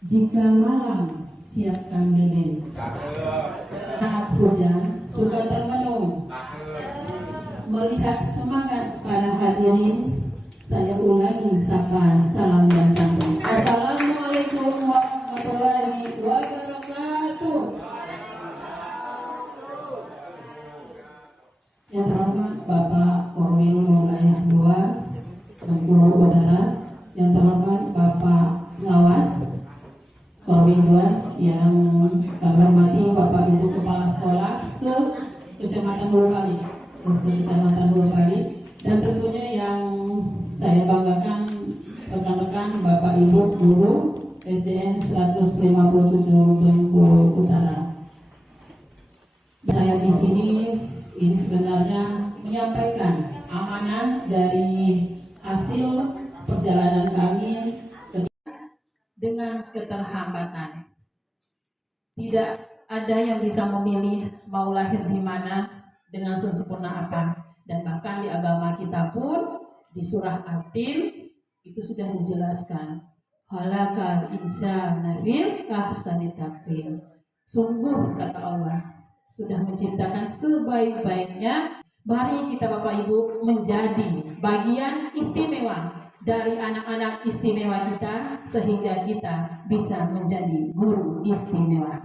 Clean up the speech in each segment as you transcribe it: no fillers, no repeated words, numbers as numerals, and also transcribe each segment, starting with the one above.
Jika malam siapkan bebek, saat hujan sudah termenung. Melihat semangat para hadirin, saya ulangi sapaan salam dan santun. Assalamualaikum warahmatullahi wabarakatuh. Yang terhormat Bapak Korwil Wilayah 2 Bengkulu Utara, yang terhormat Bapak Ngawas Korwil 2, yang kami hormati Bapak Ibu Kepala Sekolah Kecamatan Bulukali, dan tentunya yang saya banggakan rekan-rekan Bapak Ibu Guru SDN 157 Bengkulu Utara. Saya di sini ini sebenarnya menyampaikan amanah dari hasil perjalanan kami dengan keterhambatan. Tidak ada yang bisa memilih mau lahir di mana dengan sempurna apa. Dan bahkan di agama kita pun di surah At-Tin itu sudah dijelaskan. Halakal insana fil ahsani taqwim. Sungguh kata Allah sudah menciptakan sebaik-baiknya. Mari kita Bapak Ibu menjadi bagian istimewa dari anak-anak istimewa kita, sehingga kita bisa menjadi guru istimewa.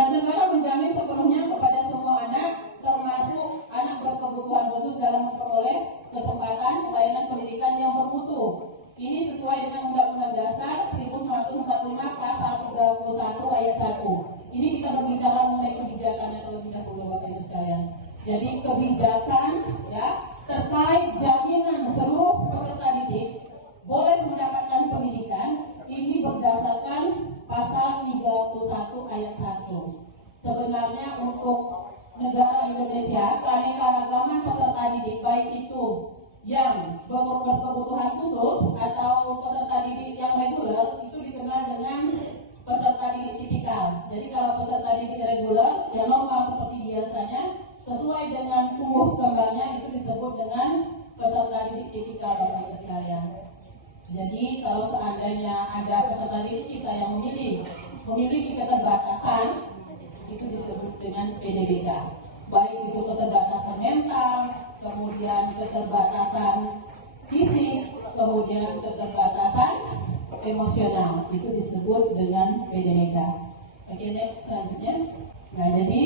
Dan negara menjamin sepenuhnya kepada semua anak, termasuk anak berkebutuhan khusus, dalam memperoleh kesempatan layanan pendidikan yang bermutu. Ini sesuai dengan Undang-Undang Dasar 1945 Pasal 31 Ayat 1. Ini kita berbicara mengenai kebijakannya terlebih dahulu Bapak Ibu sekalian. Jadi kebijakan ya terkait jaminan seluruh peserta didik boleh mendapatkan pendidikan ini berdasarkan pasal 31 ayat 1. Sebenarnya untuk negara Indonesia, keanekaragaman peserta didik baik itu yang berkebutuhan khusus atau peserta didik yang reguler itu dikenal dengan peserta didik tipikal. Jadi kalau peserta didik reguler yang normal seperti biasanya sesuai dengan tumbuh kembangnya itu disebut dengan peserta didik tipikal Bapak Ibu sekalian. Jadi kalau seandainya ada peserta didik kita yang memiliki keterbatasan itu disebut dengan PDBK. Baik itu keterbatasan mental, kemudian keterbatasan fisik, kemudian keterbatasan emosional, itu disebut dengan PDBK. Oke, next selanjutnya. Nah, jadi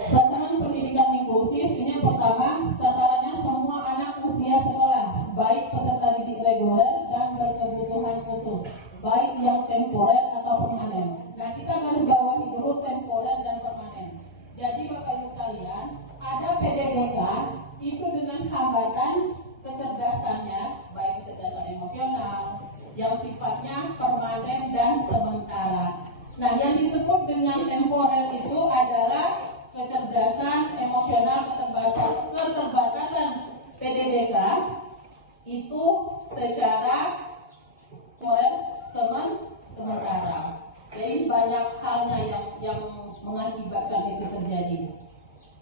sasaran pendidikan inklusif ini yang pertama, sasarannya semua anak usia sekolah, baik peserta didik reguler dan berkebutuhan khusus, baik yang temporer atau permanen. Nah, kita garis bawahi dulu temporer dan permanen. Jadi Bapak Ibu sekalian, ada PDBK itu dengan hambatan kecerdasannya, baik kecerdasan emosional, yang sifatnya permanen dan sementara. Nah, yang disebut dengan temporer itu adalah kecerdasan emosional, keterbatasan PDBK itu secara temporer sementara. Jadi banyak halnya yang mengakibatkan itu terjadi.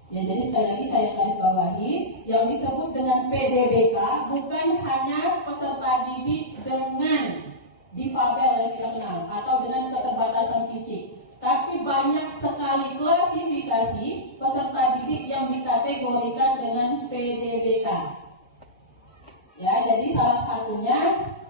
Ya, jadi sekali lagi saya garis bawahi, yang disebut dengan PDBK bukan hanya peserta didik dengan difabel yang kita kenal atau dengan keterbatasan fisik, tapi banyak sekali klasifikasi peserta didik yang dikategorikan dengan PDBK. Ya, jadi salah satunya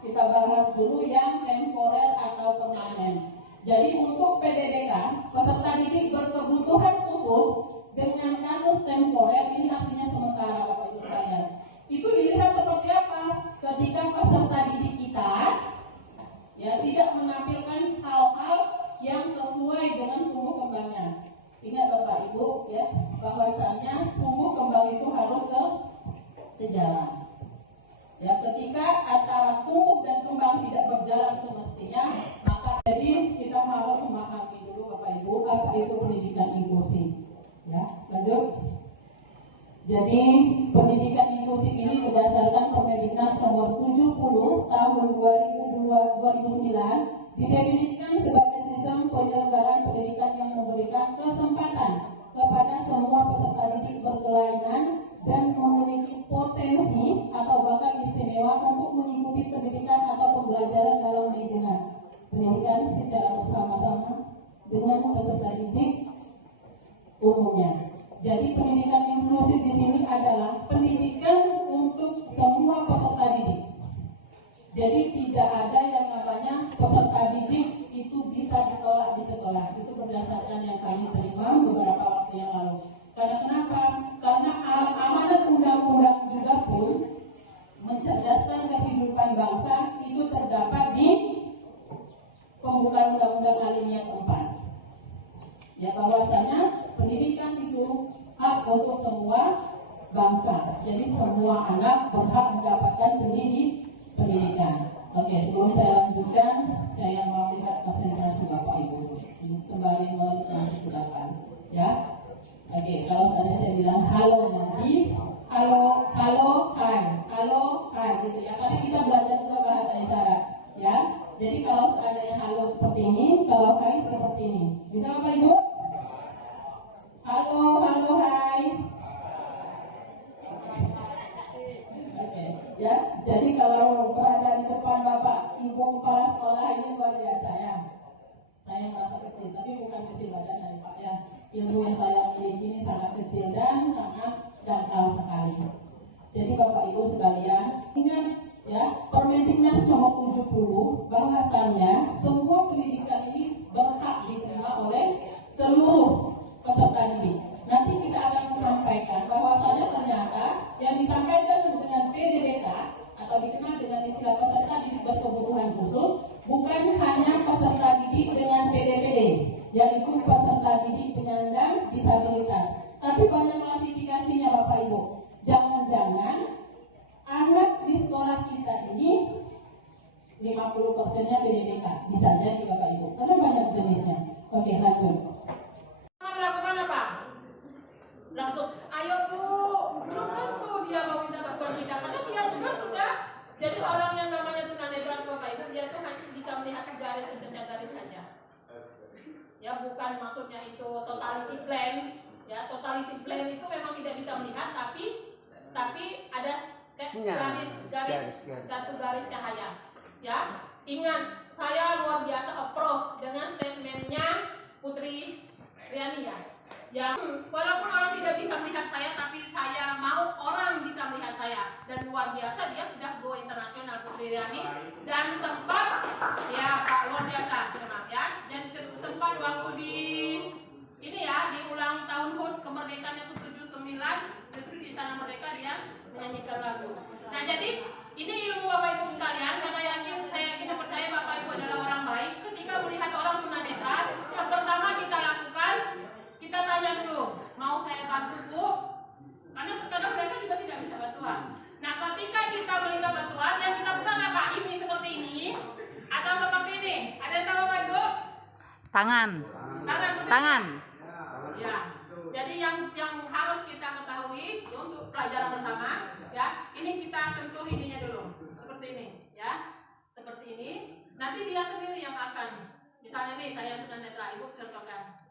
kita bahas dulu yang temporer atau permanen. Jadi untuk PDBK, peserta didik berkebutuhan khusus dengan kasus temporer ini artinya sementara Bapak Ibu sekalian. Itu dilihat seperti apa? Ketika peserta didik kita ya tidak menampilkan hal-hal yang sesuai dengan tumbuh kembangnya. Ingat Bapak Ibu ya, bahwasannya tumbuh kembang itu harus sejalan. Ya, ketika antara tumbuh dan kembang tidak berjalan semestinya, maka jadi kita harus memahami dulu Bapak Ibu apa itu pendidikan inklusif. Ya, lanjut. Jadi pendidikan inklusif ini berdasarkan Permendiknas nomor 70 tahun 2009 didefinisikan sebagai sistem penyelenggaraan pendidikan yang memberikan kesempatan kepada semua peserta didik berkelainan dan memiliki potensi atau bakat istimewa untuk mengikuti pendidikan atau pembelajaran dalam lingkungan pendidikan peserta didik umumnya. Jadi pendidikan inklusif di sini adalah pendidikan untuk semua peserta didik. Jadi tidak ada yang namanya peserta didik itu bisa ditolak di sekolah. Itu berdasarkan yang kami terima beberapa waktu yang lalu. Karena kenapa? Karena amanat undang-undang juga pun mencerdaskan kehidupan bangsa itu terdapat di pembukaan undang-undang alinea keempat. Ya, bahwasanya pendidikan itu hak untuk semua bangsa. Jadi semua anak berhak mendapatkan pendidikan. Oke, sebelum saya lanjutkan, saya mau lihat konsentrasi Bapak Ibu sembari menanti ke depan. Ya, oke. Kalau saya bilang halo nanti, halo, hai, gitu ya. Karena kita belajar juga bahasa isyarat, ya. Jadi kalau seandainya halo seperti ini, kalau hai seperti ini, bisa Bapak Ibu? Halo, hai. Oke, ya. Jadi kalau berada di depan Bapak Ibu kepala sekolah ini luar biasa ya. Saya merasa kecil, tapi bukan kecil badan dari Pak ya. Ilmu yang saya miliki ini sangat kecil dan sangat dangkal sekali. Jadi Bapak Ibu sekalian, ingat ya, Permendiknas nomor 70 bahwasannya semua pendidikan ini berhak diterima oleh seluruh peserta didik. Nanti kita akan sampaikan bahwasannya ternyata yang disampaikan dengan PDBK atau dikenal dengan istilah peserta didik berkebutuhan khusus bukan hanya peserta didik dengan PDPD, yaitu peserta didik penyandang disabilitas. Tapi banyak klasifikasinya Bapak Ibu. Jangan-jangan anak di sekolah kita ini 50%-nya PDBK. Bisa jadi Bapak Ibu, karena banyak jenisnya. Oke, lanjut. Lakukan apa? Langsung, ayo Bu, belum tentu dia mau minta bantuan kita, karena dia juga sudah jadi orang yang namanya tunanetra Bapak Ibu, dia tuh hanya bisa melihat garis saja. Ya, bukan maksudnya itu totality plan. Ya, totality plan itu memang tidak bisa melihat, tapi ada garis satu garis cahaya. Ya, ingat, saya luar biasa approve dengan statementnya Putri Riani ya. Walaupun orang tidak bisa melihat saya, tapi saya mau orang bisa melihat saya. Dan luar biasa dia sudah go internasional Putri Riani, dan sempat ya Pak luar biasa memang ya. Dan sempat waktu di ini ya di ulang tahun HUT kemerdekaan yang ke-79 justru di Istana Merdeka dia menyanyikan lagu. Nah, jadi ini ilmu Bapak Ibu sekalian, karena saya yakin dan percaya Bapak Ibu adalah orang baik. Ketika melihat orang tunanetra, yang pertama kita lakukan, kita tanya dulu, mau saya bantu Bu? Karena terkadang mereka juga tidak minta bantuan. Nah, ketika kita meminta bantuan, yang kita pegang apa? Ini seperti ini atau seperti ini? Ada yang tahu Bapak Ibu? Tangan. Tangan. Ya. Jadi yang harus kita ketahui ya, untuk pelajaran bersama, ya. Ini kita sentuh ininya dulu, seperti ini, ya. Seperti ini. Nanti dia sendiri yang akan, misalnya nih saya tunanetra, Ibu contohkan.